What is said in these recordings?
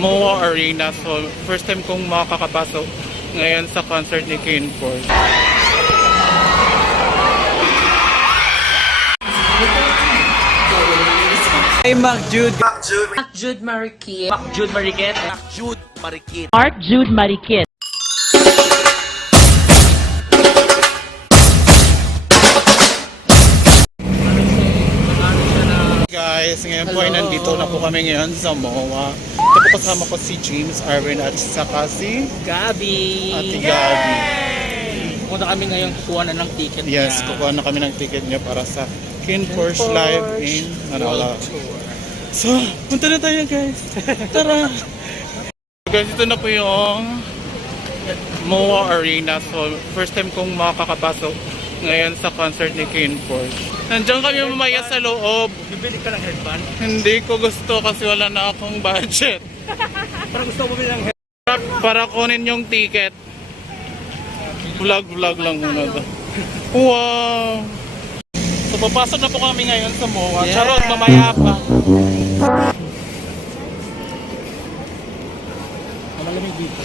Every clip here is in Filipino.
MOA Arena. So, first time kong makakapasok ngayon sa concert ni Ken Force. Hey, Mark Jude. Mark Jude Marikit. Mark Jude Marikit. Guys, ngayon po ay nandito na po kami ngayon sa MOA. Ito po kasama ko si James, Arvin at saka si Gabi. Ate Gabi. Punta kami ngayon kukuha na ng ticket Yes, niya. kukuha na kami ng ticket niya para sa Ken Force Live in Manila. So, punta na tayo guys. Tara! Guys, ito na po yung MOA Arena. So, first time kong makakapasok ngayon sa concert ni Ken Force. Nandiyan kami mamaya sa loob. Bibili ka ng headband? Hindi ko gusto kasi wala na akong budget. Parang gusto mo bumili ng headband? Para kunin yung ticket. Vlog lang muna to. Wow! So, papasok na po kami ngayon sa MOA. Yeah. Charot, mamaya pa. Malamig dito.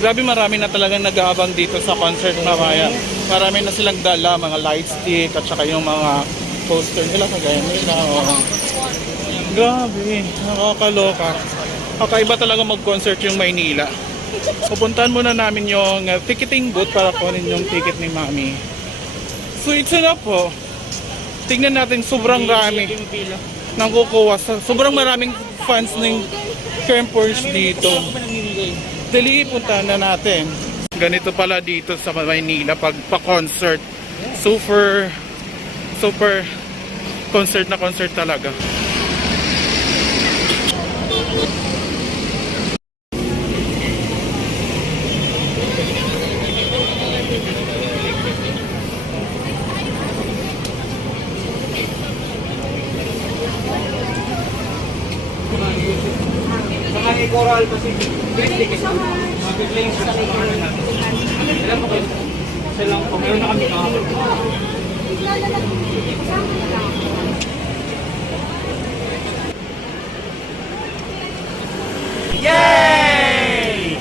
Grabe marami na talagang nag-aabang dito sa concert mamaya. Marami na silang dala, mga light stick at saka yung mga poster nila kagaya nila. Oh. Grabe, nakakaloka. Kakaiba talaga mag-concert yung Maynila. Pupuntahan muna namin yung ticketing booth para kunin yung ticket ni Mami. So ito na po. Tingnan natin, sobrang rami nang kukuha. Sobrang maraming fans ng Ken Force dito. Dali, puntahan na natin. Ganito pala dito sa Maynila pag pa-concert. Super concert na concert talaga. Saka i-coral kasi. Mabibling sa mga natin. Ilan po kayo? Isa lang po. Meron na kami kahapon. Yay!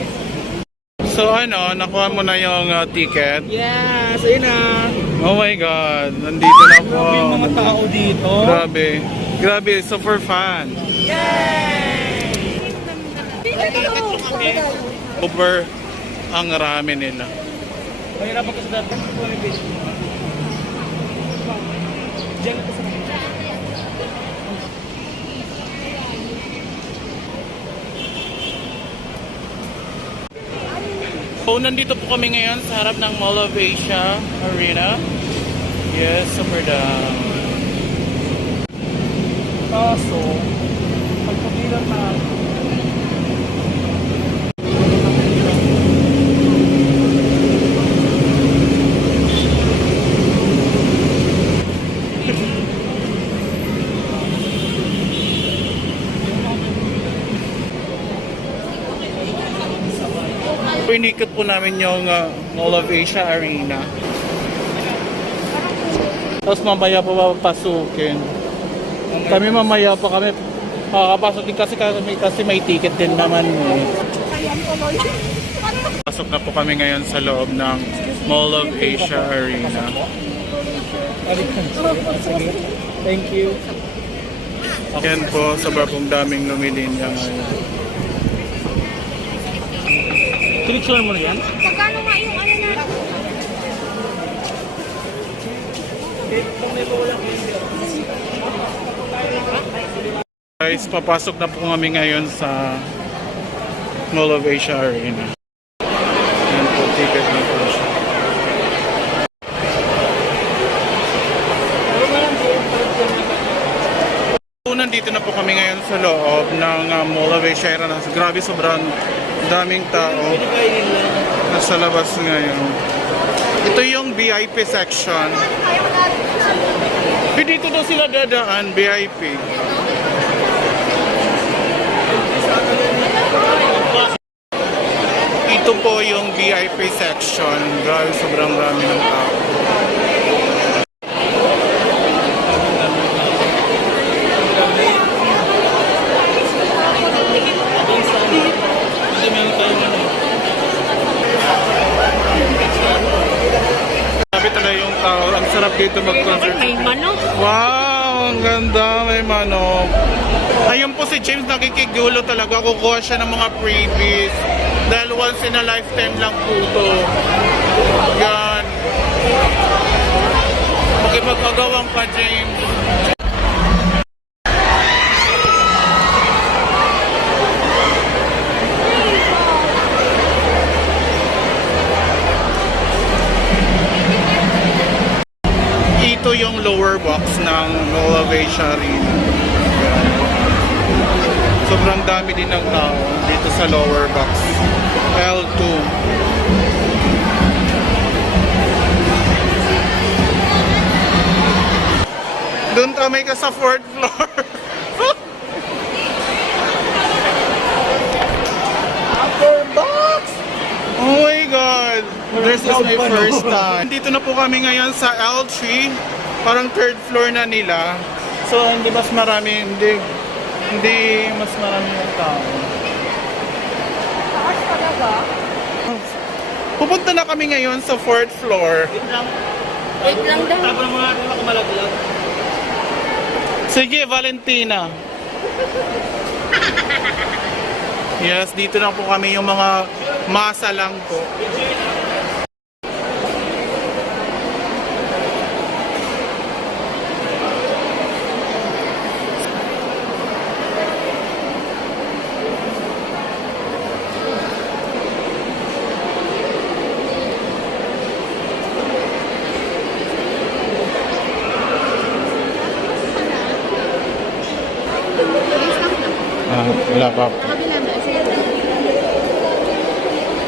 So ano, nakuha mo na yung ticket? Yes! Ayun na! Oh my God, nandito na po. Grabe yung mga tao dito. Grabe, super fun. Super ang rami nila. Mahirapan ko sa dati. Diyan ako sa So, nandito po kami ngayon sa harap ng Mall of Asia Arena. Yes, super down. kaso. Pagpagilan na Inikot po namin yung Mall of Asia Arena. Tapos mamaya pa papasukin. Kami mamaya pa kami makakapasok din kasi may ticket din naman eh. Pasok na po kami ngayon sa loob ng Mall of Asia Arena. thank you. Yan po, sobrang pong daming lumilinya ngayon. Picture mo na yan? Magkano nga yung ano na? Guys, papasok na po kami ngayon sa Mall of Asia Arena. Yan po, ticket na po siya. Nandito na po kami ngayon sa loob ng Mall of Asia Arena. Grabe, sobrang daming tao nasa labas ngayon. Ito yung VIP section. Dito daw sila dadaan, VIP. Ito po yung VIP section. Grabe, sobrang dami ng tao. dito mag-concert. May manok. Wow, ang ganda, may manok. Ayun po si James, nakikigulo talaga. Kukuha siya ng mga freebies. Dahil once in a lifetime lang po ito. Yan. Makipagpagawang pa, James. Ito yung lower box ng Mall of Asia Arena. Sobrang dami din ng tao dito sa lower box. L2. Doon kami ka sa 4th floor. Upper box! Oh my God! This is my first time. Dito na po kami ngayon sa L3. Parang 3rd floor na nila. So hindi mas marami, hindi mas marami yung tao. Taas talaga? Pupunta na kami ngayon sa 4th floor. Wait lang daw. Tapos ng mga kumalaglag. Sige, Valentina. Yes, dito na po kami yung mga masa lang po. Wala pa po.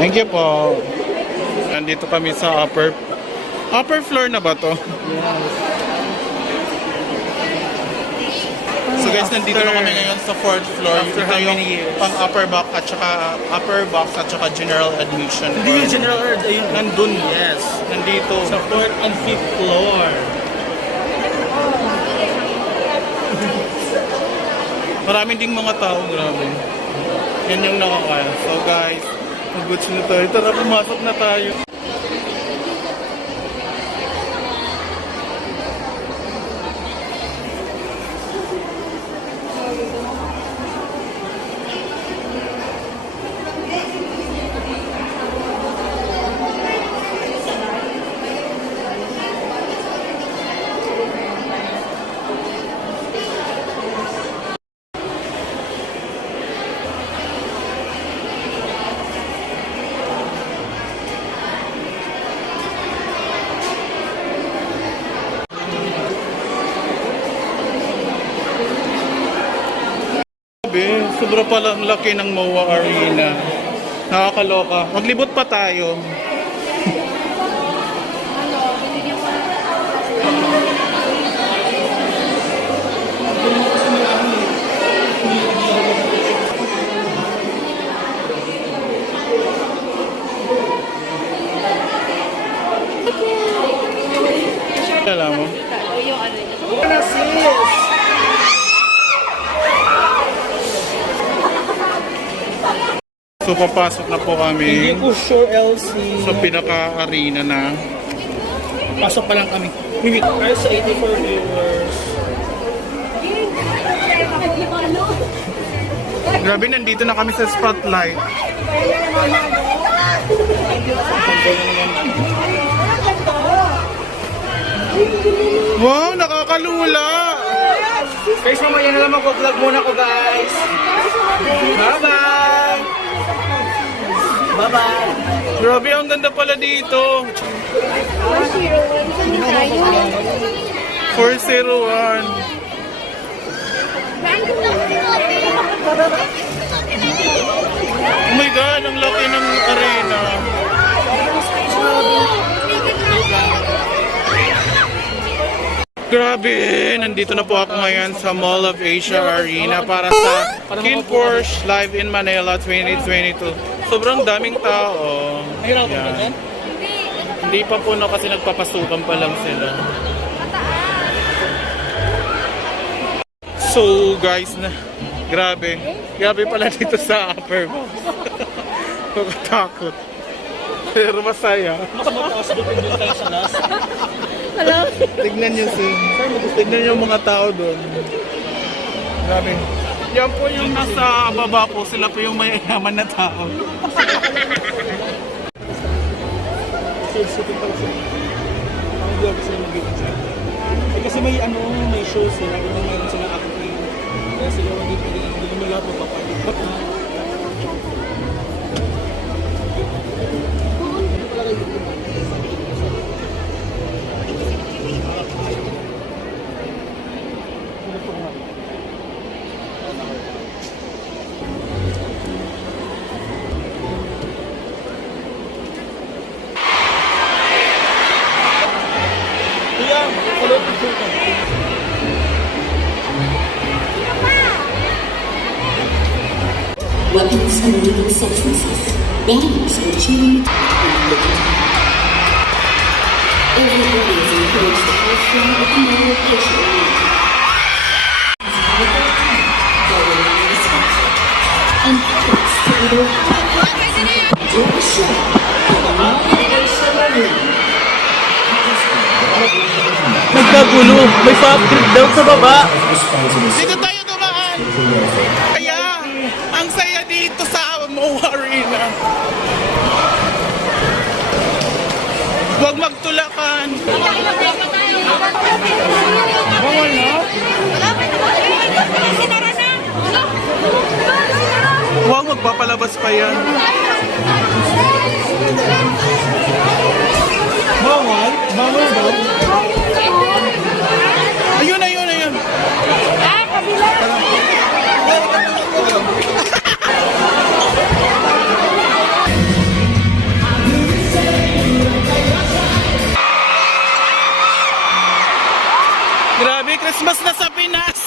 Thank you po. Nandito kami sa upper floor na ba to? So guys, nandito na kami ngayon sa 4th floor. After Ito how yung many years? pang upper box at saka general admission. Hindi yung general order. Ayun. Nandun, yes. Nandito. Sa 4th and 5th floor. Maraming ding mga tao, grabe. Yan yung nakakaya. So guys, mag-goods na tayo. Tara, pumasok na tayo. Grabe, sobra palang laki ng MOA Arena. Nakakaloka. Maglibot pa tayo. Alam mo? So papasok na po kami Hindi ko sure LC. sa pinaka-arena na. Pasok pa lang kami. Guys, sa 84 viewers. Grabe, nandito na kami sa spotlight. Wow, nakakalula! Guys, mamaya na lang mag-vlog muna ko, guys. Bye-bye! Bye-bye! Grabe, ang ganda pala dito. 401. Oh my God, ang laki ng arena. Grabe, nandito na po ako ngayon sa Mall of Asia Arena para sa KinPorsche Live in Manila 2022. Sobrang daming tao. Mahirap ko Yan. ganyan? Hindi pa po no kasi nagpapasukan pa lang sila. So guys, grabe pala dito sa upper box. Nakakatakot. Pero masaya. Mas mataas doon tayo sa last. Tignan nyo tignan nyo yung mga tao doon. Grabe. Yan po yung nasa baba po, sila po yung mayayaman na tao. Kasi may may show sila, kung mayroon silang acting. Kaya sila dito, hindi nila po papalit. Weapons and illegal substances, banners or chewing everybody is encouraged to have fun at the motor patient unit. And thanks to either do the show or the motivation room. Nagkagulo, may pa-upgrade daw sa baba. Dito tayo dumaan. Kaya, ang saya dito sa Moa Arena. Huwag magtulakan. Bawal na? Huwag magpapalabas pa yan. Bawal? Bawal daw? Ayun, ayun, ayun. Grabe, Christmas na sa Pinas!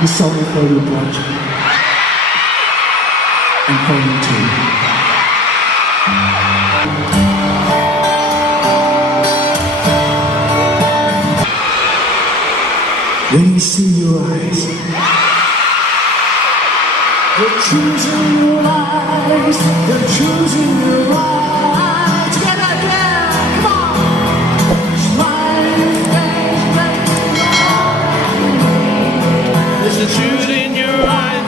This song is for you, Project. And for you too. When we see your eyes, you're choosing your eyes, you're choosing your eyes. Together again, come on! Smiling face, There's the truth in your eyes.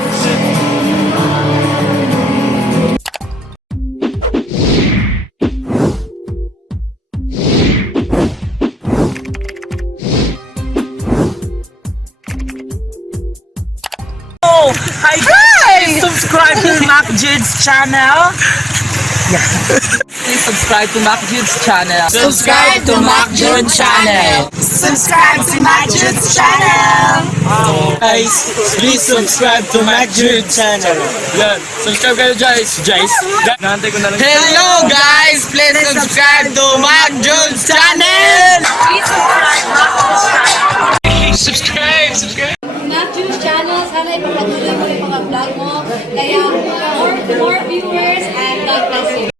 Hi guys! Subscribe to Mac Jude's channel. Please subscribe to Mac Jude's channel. Subscribe to Mac Jude's channel. Subscribe to Mac Jude's channel. Guys, please subscribe to Mac Jude channel. Yan. Subscribe kayo, guys. Nahantay ko na lang. Hello guys! Please subscribe to Mac